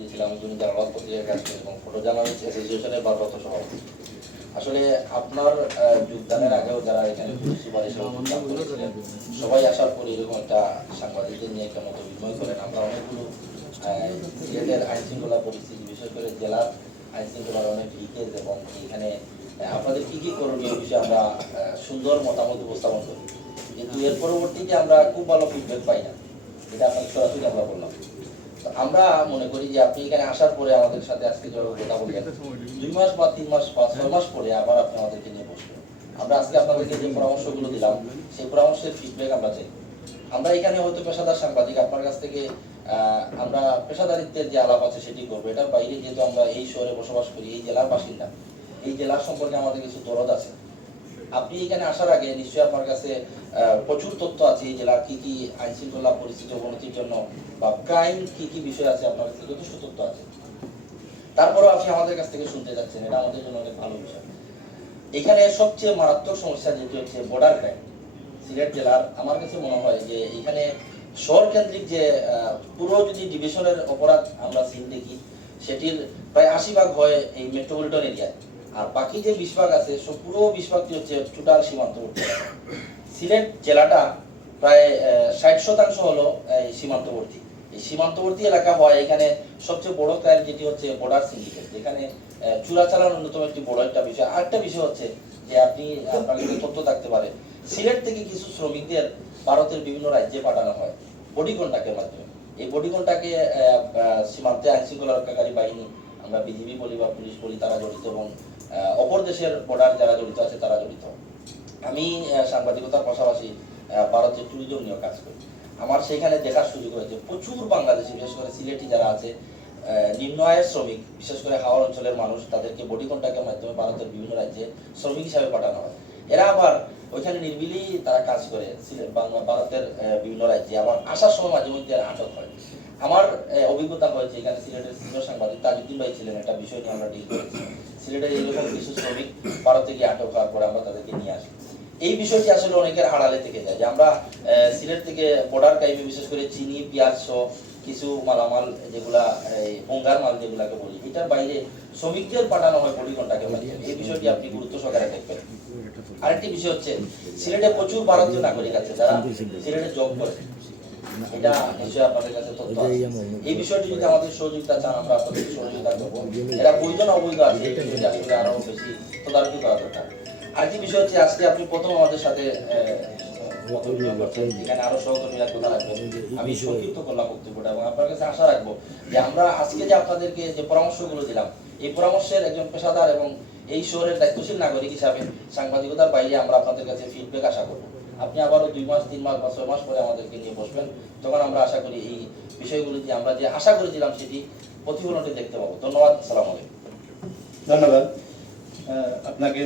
দিয়েছিলাম, আমি জমিদার পত্রিকার কাজ করি এবং ফটো জার্নালিস্ট অ্যাসোসিয়েশনের ভারপ্রাপ্ত সভাপতি। আসলে আপনার যোগদানের আগেও যারা এখানে সুপারিশ যোগদান করেছিলেন সবাই আসার পরে এরকম একটা সাংবাদিকদের নিয়ে একটা মত বিনিময় করেন। আমরা অনেকগুলো সিলেটের আইন শৃঙ্খলা পরিস্থিতি, বিশেষ করে জেলার আইন শৃঙ্খলার অনেক লিকেজ এবং এখানে আপনাদের কি কি করণীয় বিষয়ে আমরা সুন্দর মতামত উপস্থাপন করি, কিন্তু এর পরবর্তীতে আমরা খুব ভালো ফিডব্যাক পাই না, এটা আপনাকে সরাসরি আমরা বললাম। আমরা মনে করি যে আপনি এখানে আসার পরে আমাদের সাথে আজকে যখন কথা বললেন 2 মাস বা 3 মাস 5-6 মাস পরে আবার আপনি আমাদেরকে নিয়ে বসবেন। আমরা আজকে আপনাদেরকে যে পরামর্শগুলো দিলাম সেই পরামর্শের ফিডব্যাক আমরা চাই। আমরা এখানে হয়তো পেশাদার সাংবাদিক, আপনার কাছ থেকে আমরা পেশাদারিত্বের যে আলাপ আছে সেটি করবো। এটার বাইরে যেহেতু আমরা এই শহরে বসবাস করি, এই জেলার বাসিন্দা, এই জেলার সম্পর্কে আমাদের কিছু দরদ আছে। আপনি এখানে আসার আগে নিশ্চয়ই আপনার কাছে প্রচুর তথ্য আছে এই জেলার কি কি আইন শৃঙ্খলা পরিস্থিতি অবনতির জন্য বা ক্রাইম কি কি বিষয় আছে, আপনার কাছে যথেষ্ট তথ্য আছে। তারপরেও আপনি আমাদের কাছ থেকে শুনতে যাচ্ছেন, এটা আমাদের জন্য অনেক ভালো বিষয়। এখানে সবচেয়ে মারাত্মক সমস্যা যেটি হচ্ছে বর্ডার ক্রাইম। সিলেট জেলার আমার কাছে মনে হয় যে এখানে শহর কেন্দ্রিক যে পুরো যদি ডিভিশনের অপরাধ আমরা সিন দেখি, সেটির প্রায় 80% হয় এই মেট্রোপলিটন এরিয়ায়, আর বাকি যে 20% আছে সব পুরো 20%টি হচ্ছে টোটাল সীমান্তবর্তী। সিলেট জেলাটা প্রায় 60% হলো এই সীমান্তবর্তী। এই সীমান্তবর্তী এলাকা হয় এখানে সবচেয়ে বড় ক্রাইম যেটি হচ্ছে বর্ডার সিন্ডিকেট, যেখানে চোরাচালান অন্যতম একটি বড় একটা বিষয়। আরেকটা বিষয় হচ্ছে যে আপনি আপনার কাছে তথ্য থাকতে পারে, সিলেট থেকে কিছু শ্রমিকদের ভারতের বিভিন্ন রাজ্যে পাঠানো হয় বডি কন্ট্রাক্টের মাধ্যমে। এই বডি কন্ট্রাক্টে সীমান্তে আইন শৃঙ্খলা রক্ষাকারী বাহিনী, আমরা বিজিবি বলি বা পুলিশ বলি, তারা জড়িত এবং অপর দেশের বর্ডার যারা জড়িত আছে তারা জড়িত। আমি সাংবাদিকতার পাশাপাশি ভারতের ট্যুরিজম নিয়ে কাজ করি। আমার সেখানে দেখার সুযোগ হয়েছে প্রচুর বাংলাদেশি, বিশেষ করে সিলেটি যারা আছে নিম্ন আয়ের শ্রমিক, বিশেষ করে হাওড় অঞ্চলের মানুষ, তাদেরকে বডি কন্ট্রাক্টের মাধ্যমে ভারতের বিভিন্ন রাজ্যে শ্রমিক হিসাবে পাঠানো হয়। এরা আবার ওইখানে নির্বিলি তারা কাজ করে ভারতের বিভিন্ন রাজ্যে, আবার আসার সময় মাঝে মধ্যে আটক হয়। আমার অভিজ্ঞতা হয়েছে এখানে সিলেটের সিনিয়র সাংবাদিক তাজউদ্দিন ভাই ছিলেন, একটা বিষয় নিয়ে আমরা ডিল করেছি। সিলেটের এরকম কিছু শ্রমিক ভারতে গিয়ে আটক হওয়ার পরে আমরা তাদেরকে নিয়ে আসি। এই বিষয়টি আসলে অনেকের আড়ালে থেকে যায় যে আমরা সিলেট থেকে বর্ডার ক্রাইমে বিশেষ করে চিনি, পেঁয়াজ সহ কিছু মালামাল যেগুলা ভঙ্গার মাল যেগুলাকে বলি, এটার বাইরে শ্রমিকদের পাঠানো হয় বডি কন্ট্রাক্টের মাধ্যমে। এই বিষয়টি আপনি গুরুত্ব সহকারে দেখবেন। আরেকটি বিষয় হচ্ছে সিলেটে প্রচুর ভারতীয় নাগরিক আছে যারা সিলেটে জব করে, এটা নিশ্চয়ই আপনাদের কাছে তথ্য আছে। এই বিষয়টি যদি আমাদের সহযোগিতা চান আমরা আপনাদের সহযোগিতা করবো। এরা বৈধ না অবৈধ আছে এই বিষয়টি আসলে আরো বেশি তদারকি করা দরকার। আরেকটি বিষয় হচ্ছে আজকে আপনি প্রথম আমাদের সাথে এখানে আরো সহকর্মীরা কথা রাখবেন। আমি সংক্ষিপ্ত করলাম বক্তব্যটা এবং আপনার কাছে আশা রাখবো যে আমরা আজকে যে আপনাদেরকে যে পরামর্শগুলো দিলাম, এই পরামর্শের একজন পেশাদার এবং এই শহরের দায়িত্বশীল নাগরিক হিসাবে সাংবাদিকতার বাইরে আমরা আপনাদের কাছে ফিডব্যাক আশা করবো। আপনি আবারও 2 মাস 3 মাস বা 6 মাস পরে আমাদেরকে নিয়ে বসবেন, তখন আমরা আশা করি এই বিষয়গুলো যে আমরা যে আশা করেছিলাম সেটি প্রতিফলনটি দেখতে পাবো। ধন্যবাদ, আসসালামু আলাইকুম। ধন্যবাদ আপনাকে।